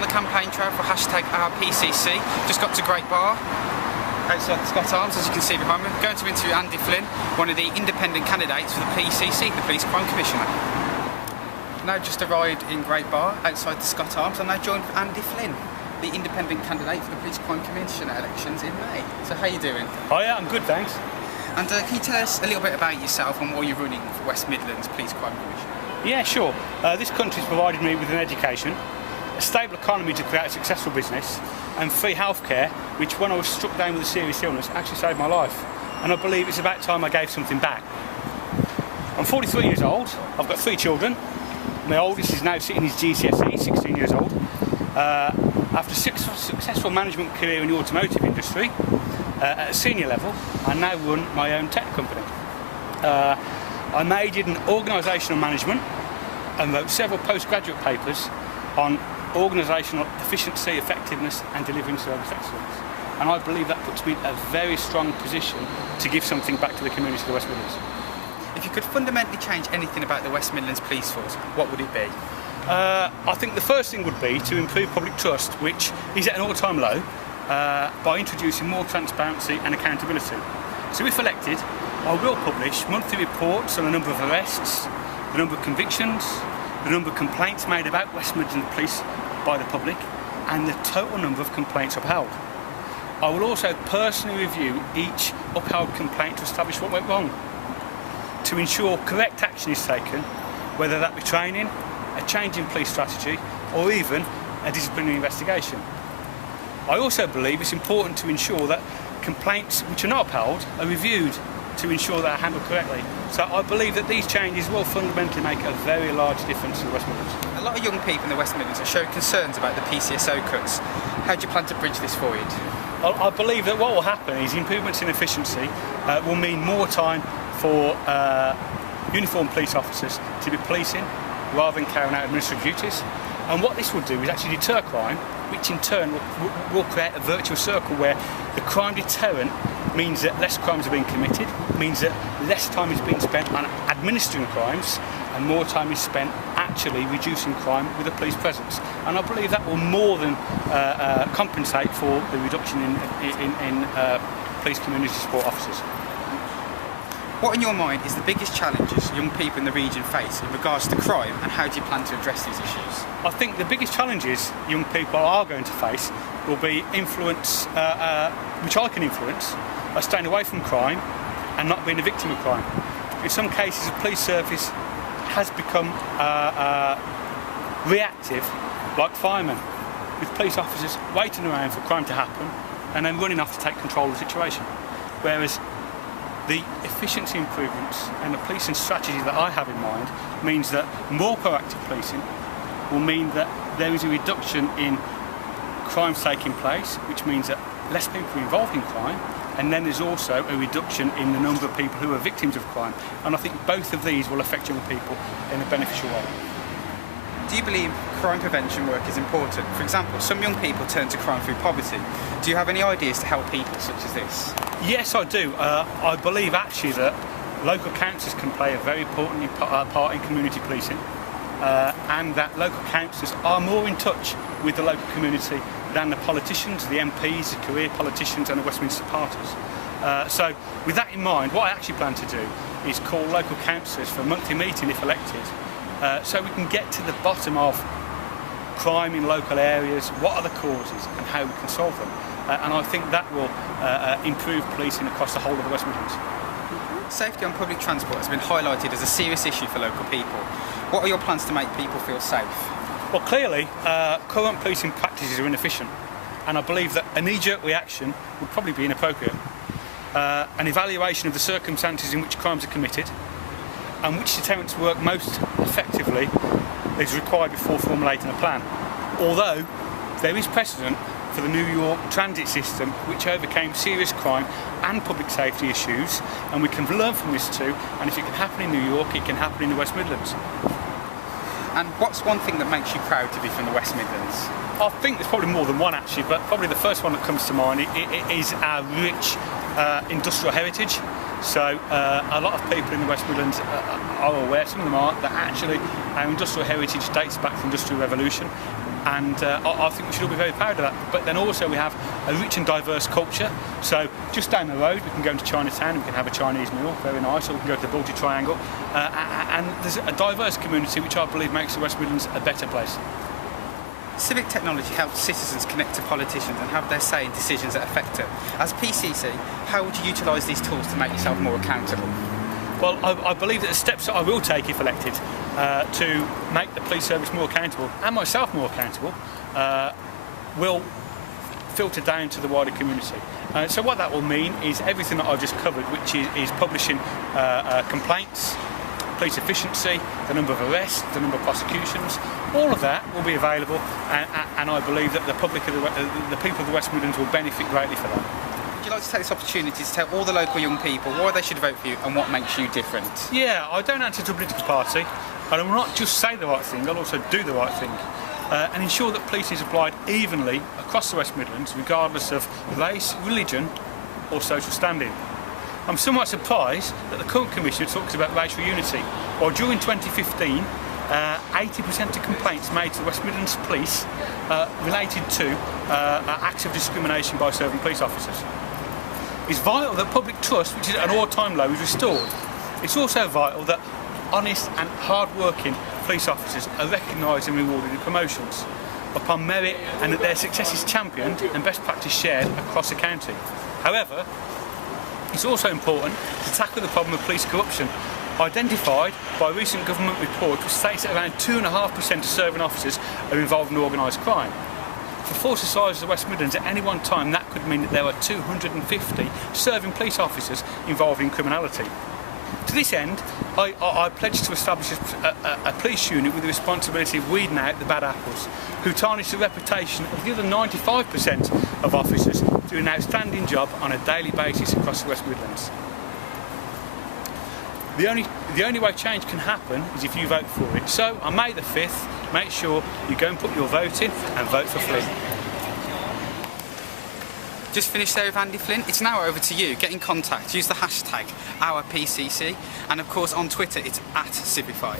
on the campaign trail for #OurPCC. Just got to Great Bar, outside the Scott Arms, as you can see behind me. Going to interview Andy Flynn, one of the independent candidates for the PCC, the Police Crime Commissioner. Now just arrived in Great Bar, outside the Scott Arms. I'm now joined with Andy Flynn, the independent candidate for the Police Crime Commissioner elections in May. So how are you doing? Oh yeah, I'm good, thanks. And can you tell us a little bit about yourself and why you're running for West Midlands Police Crime Commissioner? Yeah, sure. This country's provided me with an education, a stable economy to create a successful business, and free healthcare, which when I was struck down with a serious illness actually saved my life. And I believe it's about time I gave something back. I'm 43 years old, I've got 3 children. My oldest is now sitting his GCSE, 16 years old. After a successful management career in the automotive industry, at a senior level, I now run my own tech company. I majored in organisational management and wrote several postgraduate papers on organisational efficiency, effectiveness and delivering service excellence. And I believe that puts me in a very strong position to give something back to the community of the West Midlands. If you could fundamentally change anything about the West Midlands Police Force, what would it be? I think the first thing would be to improve public trust, which is at an all-time low, by introducing more transparency and accountability. So if elected, I will publish monthly reports on the number of arrests, the number of convictions, the number of complaints made about West Midlands Police by the public, and the total number of complaints upheld. I will also personally review each upheld complaint to establish what went wrong, to ensure correct action is taken, whether that be training, a change in police strategy, or even a disciplinary investigation. I also believe it's important to ensure that complaints which are not upheld are reviewed to ensure they are handled correctly. So I believe that these changes will fundamentally make a very large difference to the West Midlands. A lot of young people in the West Midlands have shown concerns about the PCSO cuts. How do you plan to bridge this void? I believe that what will happen is improvements in efficiency will mean more time for uniformed police officers to be policing rather than carrying out administrative duties. And what this will do is actually deter crime, which in turn will create a virtuous circle where the crime deterrent means that less crimes are being committed, means that less time is being spent on administering crimes and more time is spent actually reducing crime with a police presence. And I believe that will more than compensate for the reduction in police community support officers. What in your mind is the biggest challenges young people in the region face in regards to crime, and how do you plan to address these issues? I think the biggest challenges young people are going to face will be influence, which I can influence, by staying away from crime and not being a victim of crime. In some cases, the police service has become reactive, like firemen, with police officers waiting around for crime to happen and then running off to take control of the situation. Whereas the efficiency improvements and the policing strategy that I have in mind means that more proactive policing will mean that there is a reduction in crimes taking place, which means that less people are involved in crime, and then there's also a reduction in the number of people who are victims of crime. And I think both of these will affect young people in a beneficial way. Do you believe crime prevention work is important? For example, some young people turn to crime through poverty. Do you have any ideas to help people such as this? Yes, I do. I believe actually that local councils can play a very important part in community policing, and that local councils are more in touch with the local community than the politicians, the MPs, the career politicians and the Westminster parties. So with that in mind, what I actually plan to do is call local councillors for a monthly meeting if elected, so we can get to the bottom of crime in local areas, what are the causes and how we can solve them. And I think that will improve policing across the whole of the West Midlands. Safety on public transport has been highlighted as a serious issue for local people. What are your plans to make people feel safe? Well, clearly, current policing practices are inefficient, and I believe that a knee-jerk reaction would probably be inappropriate. An evaluation of the circumstances in which crimes are committed and which deterrents work most effectively is required before formulating a plan. Although there is precedent for the New York transit system, which overcame serious crime and public safety issues, and we can learn from this too, and if it can happen in New York, it can happen in the West Midlands. And what's one thing that makes you proud to be from the West Midlands? I think there's probably more than one actually, but probably the first one that comes to mind is our rich industrial heritage. So a lot of people in the West Midlands are aware, some of them aren't, that actually our industrial heritage dates back to the Industrial Revolution, and I think we should all be very proud of that. But then also we have a rich and diverse culture. So just down the road we can go into Chinatown and we can have a Chinese meal, very nice, or we can go to the Baltic Triangle, and there's a diverse community which I believe makes the West Midlands a better place. Civic Technology helps citizens connect to politicians and have their say in decisions that affect them. As PCC, how would you utilise these tools to make yourself more accountable? Well, I believe that the steps that I will take if elected to make the police service more accountable and myself more accountable will filter down to the wider community. So what that will mean is everything that I've just covered, which is publishing complaints, police efficiency, the number of arrests, the number of prosecutions, all of that will be available, and I believe that the people of the West Midlands will benefit greatly for that. Would you like to take this opportunity to tell all the local young people why they should vote for you and what makes you different? Yeah, I don't answer to a political party, and I will not just say the right thing, I'll also do the right thing, and ensure that policing is applied evenly across the West Midlands, regardless of race, religion or social standing. I'm somewhat surprised that the current Commissioner talks about racial unity, while during 2015 80% of complaints made to the West Midlands Police related to acts of discrimination by serving police officers. It's vital that public trust, which is at an all-time low, is restored. It's also vital that honest and hard-working police officers are recognised and rewarded with promotions upon merit, and that their success is championed and best practice shared across the county. However, it's also important to tackle the problem of police corruption, identified by a recent government report which states that around 2.5% of serving officers are involved in organised crime. For force the size of the West Midlands at any one time, that could mean that there are 250 serving police officers involved in criminality. To this end, I pledged to establish a police unit with the responsibility of weeding out the bad apples, who tarnish the reputation of the other 95% of officers doing an outstanding job on a daily basis across the West Midlands. The only way change can happen is if you vote for it. So on May the 5th, make sure you go and put your vote in and vote for Flynn. Just finished there with Andy Flynn. It's now over to you. Get in contact. Use the hashtag #OurPCC, and of course on Twitter it's @Civify.